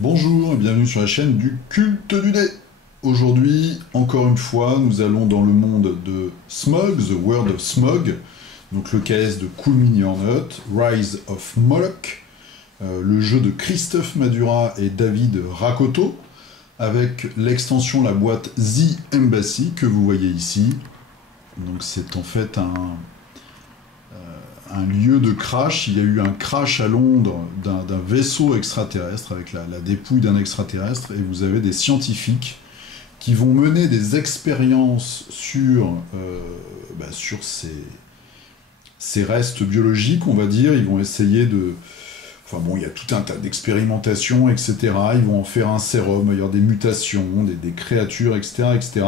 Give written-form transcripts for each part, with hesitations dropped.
Bonjour et bienvenue sur la chaîne du culte du dé. Aujourd'hui, encore une fois, nous allons dans le monde de Smog, The World of Smog, donc le KS de Cool Mini or Not, Rise of Moloch, le jeu de Christophe Madura et David Rakoto, avec l'extension, la boîte The Embassy que vous voyez ici. Donc c'est en fait un lieu de crash. Il y a eu un crash à Londres d'un vaisseau extraterrestre avec la dépouille d'un extraterrestre, et vous avez des scientifiques qui vont mener des expériences sur ces restes biologiques, on va dire. Ils vont essayer de... Enfin bon, il y a tout un tas d'expérimentations, etc. Ils vont en faire un sérum, il va y avoir des mutations, des créatures, etc., etc.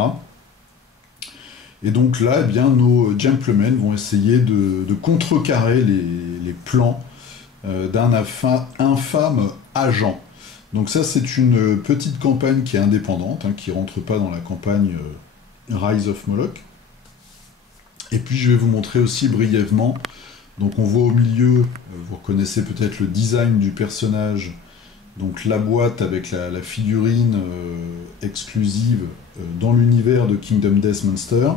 Et donc là, eh bien, nos gentlemen vont essayer de contrecarrer les plans d'un infâme agent. Donc ça, c'est une petite campagne qui est indépendante, hein, qui ne rentre pas dans la campagne Rise of Moloch. Et puis je vais vous montrer aussi brièvement, donc on voit au milieu, vous reconnaissez peut-être le design du personnage, donc la boîte avec la figurine exclusive dans l'univers de Kingdom Death Monster.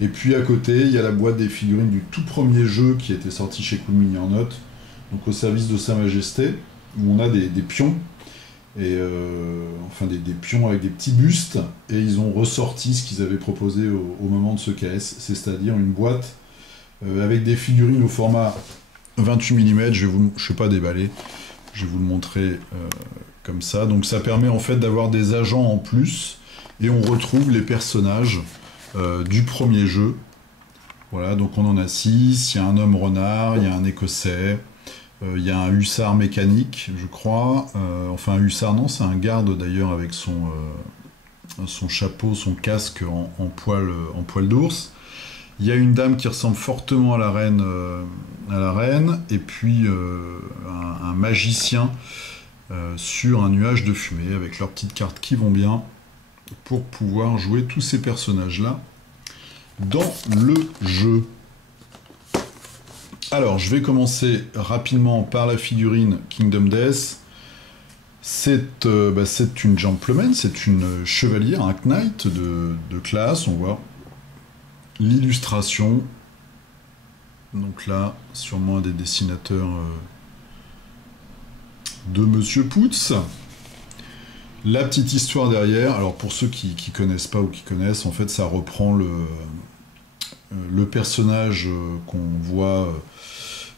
Et puis à côté, il y a la boîte des figurines du tout premier jeu qui était sorti chez Cool Mini or Not, donc au service de Sa Majesté, où on a des pions, et enfin des pions avec des petits bustes, et ils ont ressorti ce qu'ils avaient proposé au moment de ce KS, c'est-à-dire une boîte avec des figurines au format 28 mm, je ne vais pas déballer, je vais vous le montrer comme ça. Donc ça permet en fait d'avoir des agents en plus, et on retrouve les personnages du premier jeu. Voilà, donc on en a 6, il y a un homme renard, il y a un écossais, il y a un hussard mécanique, je crois, enfin un hussard non, c'est un garde d'ailleurs avec son chapeau, son casque en poil d'ours. Il y a une dame qui ressemble fortement à la reine, et puis un magicien sur un nuage de fumée, avec leurs petites cartes qui vont bien, pour pouvoir jouer tous ces personnages-là dans le jeu. Alors, je vais commencer rapidement par la figurine Kingdom Death. C'est une gentleman, c'est une chevalière, un knight de classe, on voit l'illustration. Donc là, sûrement un des dessinateurs de Monsieur Poots. La petite histoire derrière, alors pour ceux qui connaissent pas ou qui connaissent, en fait ça reprend le personnage qu'on voit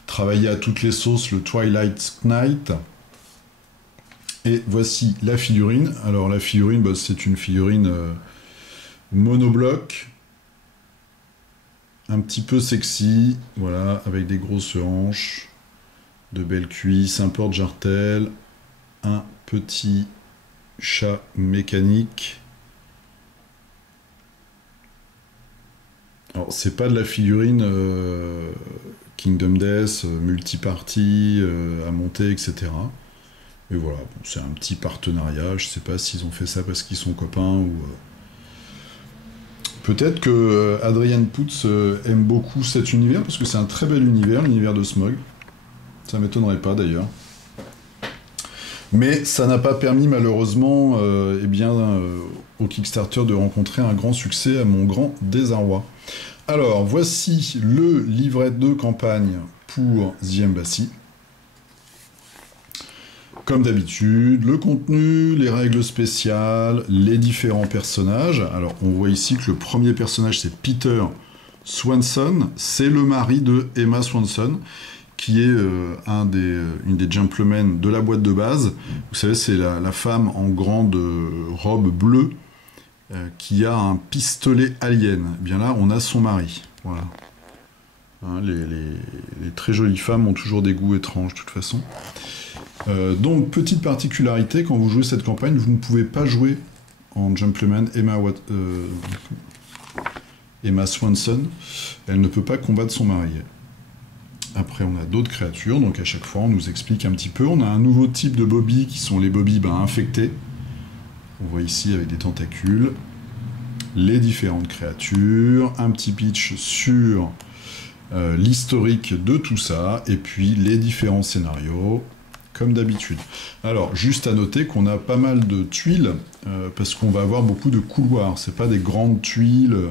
travailler à toutes les sauces, le Twilight Knight. Et voici la figurine. Alors la figurine, c'est une figurine monobloc, un petit peu sexy, voilà, avec des grosses hanches, de belles cuisses, un porte-jartel, un petit chat mécanique. Alors c'est pas de la figurine Kingdom Death multiparty à monter, etc. Et voilà, bon, c'est un petit partenariat. Je sais pas s'ils ont fait ça parce qu'ils sont copains ou peut-être que Adrian Poots aime beaucoup cet univers, parce que c'est un très bel univers, l'univers de Smog. Ça m'étonnerait pas d'ailleurs. Mais ça n'a pas permis malheureusement au Kickstarter de rencontrer un grand succès, à mon grand désarroi. Alors voici le livret de campagne pour The Embassy. Comme d'habitude, le contenu, les règles spéciales, les différents personnages. Alors on voit ici que le premier personnage c'est Peter Swanson, c'est le mari de Emma Swanson, qui est une des gentlemen de la boîte de base. Vous savez, c'est la femme en grande robe bleue qui a un pistolet alien. Et bien là, on a son mari. Voilà. Hein, les très jolies femmes ont toujours des goûts étranges, de toute façon. Donc, petite particularité, quand vous jouez cette campagne, vous ne pouvez pas jouer en gentleman Emma Swanson. Elle ne peut pas combattre son mari. Après, on a d'autres créatures, donc à chaque fois, on nous explique un petit peu. On a un nouveau type de Bobby, qui sont les Bobby infectés. On voit ici avec des tentacules. Les différentes créatures. Un petit pitch sur l'historique de tout ça. Et puis, les différents scénarios. comme d'habitude. Alors, juste à noter qu'on a pas mal de tuiles, parce qu'on va avoir beaucoup de couloirs. C'est pas des grandes tuiles,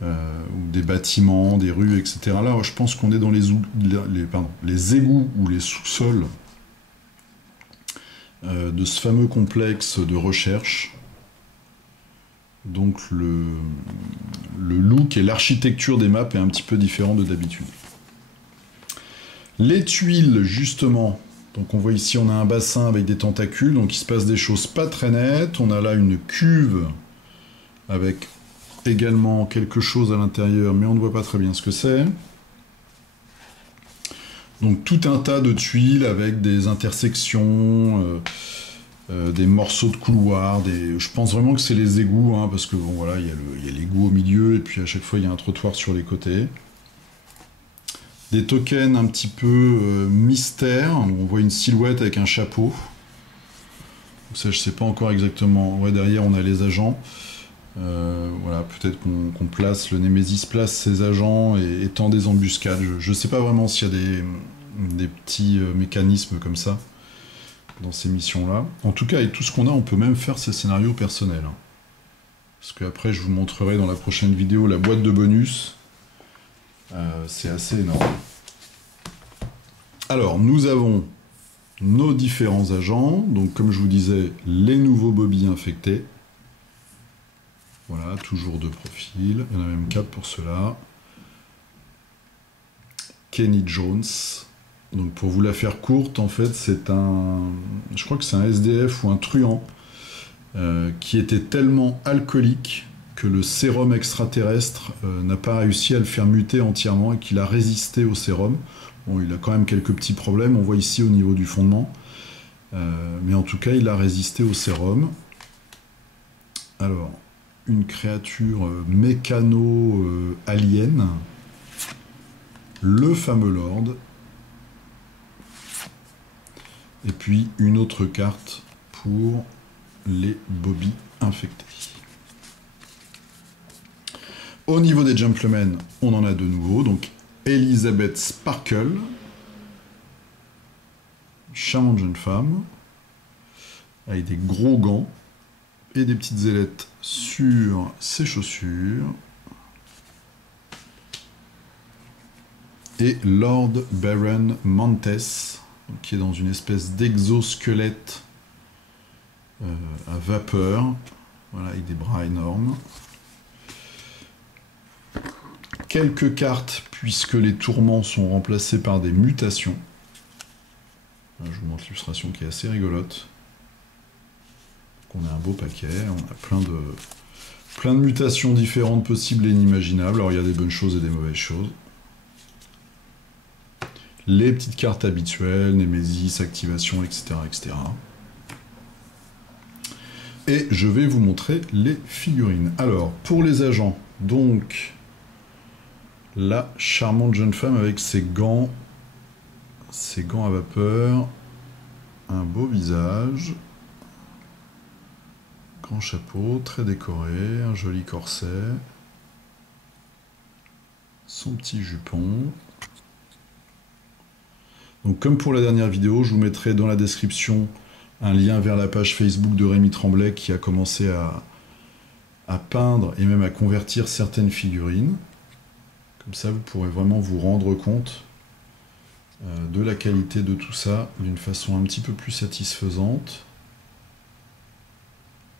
ou des bâtiments, des rues, etc. Là, je pense qu'on est dans les égouts ou les sous-sols de ce fameux complexe de recherche. Donc le look et l'architecture des maps est un petit peu différent de d'habitude. Les tuiles, justement, donc on voit ici, on a un bassin avec des tentacules, donc il se passe des choses pas très nettes. On a là une cuve avec également quelque chose à l'intérieur, mais on ne voit pas très bien ce que c'est. Donc tout un tas de tuiles avec des intersections, des morceaux de couloirs, je pense vraiment que c'est les égouts, hein, parce que bon voilà, il y a l'égout au milieu, et puis à chaque fois il y a un trottoir sur les côtés. Des tokens un petit peu mystères, on voit une silhouette avec un chapeau. Donc ça je sais pas encore exactement, ouais, derrière on a les agents. Voilà, peut-être qu'on place, le Nemesis place ses agents et tend des embuscades. Je sais pas vraiment s'il y a des petits mécanismes comme ça dans ces missions-là. En tout cas, avec tout ce qu'on a, on peut même faire ces scénarios personnels. Hein. Parce qu'après, je vous montrerai dans la prochaine vidéo la boîte de bonus. C'est assez énorme. Alors, nous avons nos différents agents. Donc, comme je vous disais, les nouveaux Bobby infectés. Voilà, toujours deux profils. Il y en a même 4 pour cela. Kenny Jones. Donc pour vous la faire courte, en fait, c'est un... Je crois que c'est un SDF ou un truand qui était tellement alcoolique que le sérum extraterrestre n'a pas réussi à le faire muter entièrement et qu'il a résisté au sérum. Bon, il a quand même quelques petits problèmes, on voit ici au niveau du fondement. Mais en tout cas, il a résisté au sérum. Alors, une créature mécano-alien. Le fameux Lord. Et puis une autre carte pour les Bobby infectés. Au niveau des gentlemen, on en a de nouveaux. Donc Elizabeth Sparkle, charmante jeune femme, avec des gros gants et des petites ailettes sur ses chaussures. Et Lord Baron Montes, qui est dans une espèce d'exosquelette à vapeur, voilà, avec des bras énormes. Quelques cartes, puisque les tourments sont remplacés par des mutations. Je vous montre l'illustration qui est assez rigolote. Donc on a un beau paquet, on a plein de mutations différentes possibles et inimaginables. Alors il y a des bonnes choses et des mauvaises choses. Les petites cartes habituelles, Némésis, activation, etc., etc. Et je vais vous montrer les figurines. Alors, pour les agents, donc, la charmante jeune femme avec ses gants à vapeur, un beau visage, grand chapeau, très décoré, un joli corset, son petit jupon. Donc comme pour la dernière vidéo, je vous mettrai dans la description un lien vers la page Facebook de Rémi Tremblay qui a commencé à peindre et même à convertir certaines figurines. Comme ça, vous pourrez vraiment vous rendre compte de la qualité de tout ça d'une façon un petit peu plus satisfaisante.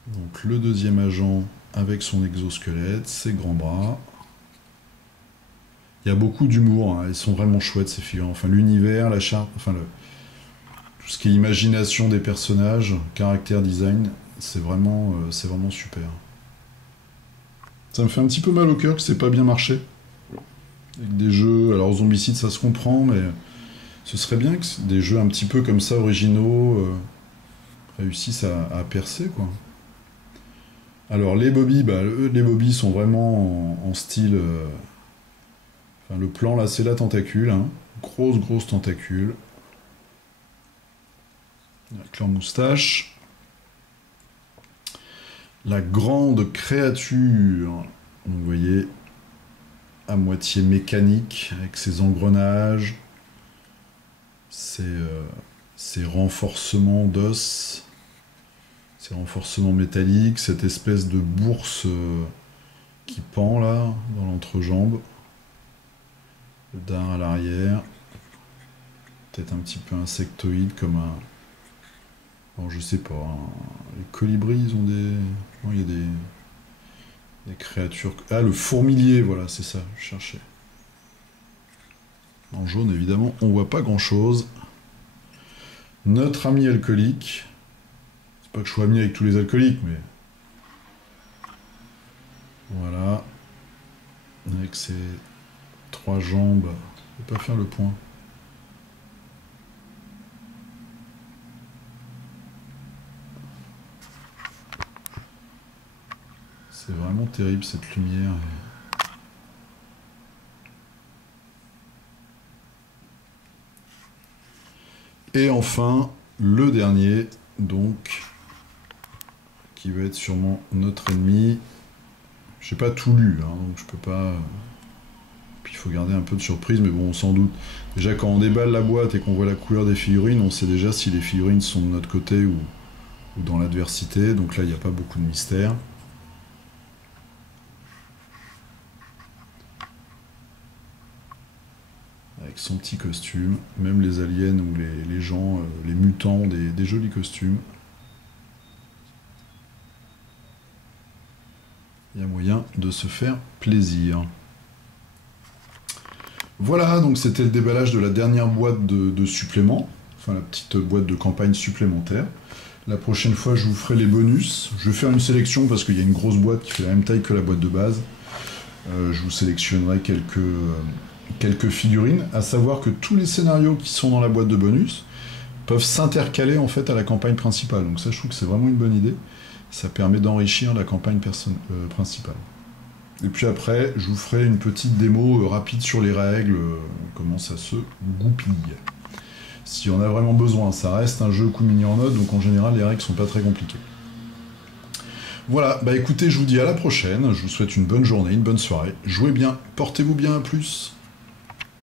Donc le deuxième agent avec son exosquelette, ses grands bras. Il y a beaucoup d'humour, hein. Elles sont vraiment chouettes ces figurines. Enfin l'univers, la charte, enfin tout ce qui est imagination des personnages, caractère design, c'est vraiment super. Ça me fait un petit peu mal au cœur que c'est pas bien marché. Avec des jeux, alors Zombicide ça se comprend, mais ce serait bien que des jeux un petit peu comme ça, originaux, réussissent à percer, quoi. Alors les Bobby, les Bobby sont vraiment en style... Enfin, le plan là, c'est la tentacule, hein. Grosse tentacule. Avec leur moustache. La grande créature, vous voyez, à moitié mécanique, avec ses engrenages, ses ces renforcements d'os, ces renforcements métalliques, cette espèce de bourse qui pend là, dans l'entrejambe. Le dard à l'arrière. Peut-être un petit peu insectoïde comme un... Bon, je sais pas. Les colibris, ils ont des... Non, il y a des créatures... Ah, le fourmilier, voilà, c'est ça, je cherchais. En jaune, évidemment, on voit pas grand-chose. Notre ami alcoolique. C'est pas que je sois ami avec tous les alcooliques, mais... Voilà. Avec ses 3 jambes. Je vais pas faire le point. C'est vraiment terrible cette lumière. Et enfin, le dernier, donc, qui va être sûrement notre ennemi. J'ai pas tout lu, hein, donc je peux pas... Puis il faut garder un peu de surprise, mais bon, on s'en doute. Déjà, quand on déballe la boîte et qu'on voit la couleur des figurines, on sait déjà si les figurines sont de notre côté ou dans l'adversité. Donc là, il n'y a pas beaucoup de mystère. Avec son petit costume. Même les aliens ou les gens, les mutants ont des jolis costumes. Il y a moyen de se faire plaisir. Voilà, donc c'était le déballage de la dernière boîte de suppléments. Enfin, la petite boîte de campagne supplémentaire. La prochaine fois, je vous ferai les bonus. Je vais faire une sélection parce qu'il y a une grosse boîte qui fait la même taille que la boîte de base. Je vous sélectionnerai quelques figurines. À savoir que tous les scénarios qui sont dans la boîte de bonus peuvent s'intercaler en fait à la campagne principale. Donc ça, je trouve que c'est vraiment une bonne idée. Ça permet d'enrichir la campagne principale. Et puis après, je vous ferai une petite démo rapide sur les règles, comment ça se goupille. Si on a vraiment besoin, ça reste un jeu coup mini en note, donc en général les règles sont pas très compliquées. Voilà, bah écoutez, je vous dis à la prochaine, je vous souhaite une bonne journée, une bonne soirée, jouez bien, portez-vous bien, à plus.